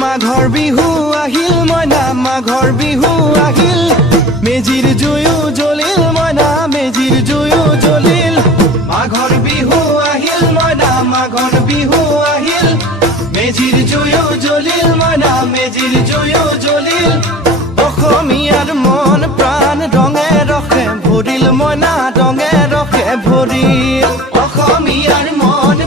মাঘৰ বিহু আহিল মইনা মাঘৰ বিহু আহিল মেজিৰ জুয়ো জ্বলিল মইনা মেজিৰ জুয়ো জ্বলিল মাঘৰ বিহু আহিল মইনা মাঘৰ বিহু আহিল মেজিৰ জুয়ো জ্বলিল মইনা মেজিৰ জুয়ো জ্বলিল অসমীয়াৰ মন প্ৰাণ ৰঙে ৰখে ভৰিল মইনা ৰঙে ৰখে ভৰিল অসমীয়াৰ মন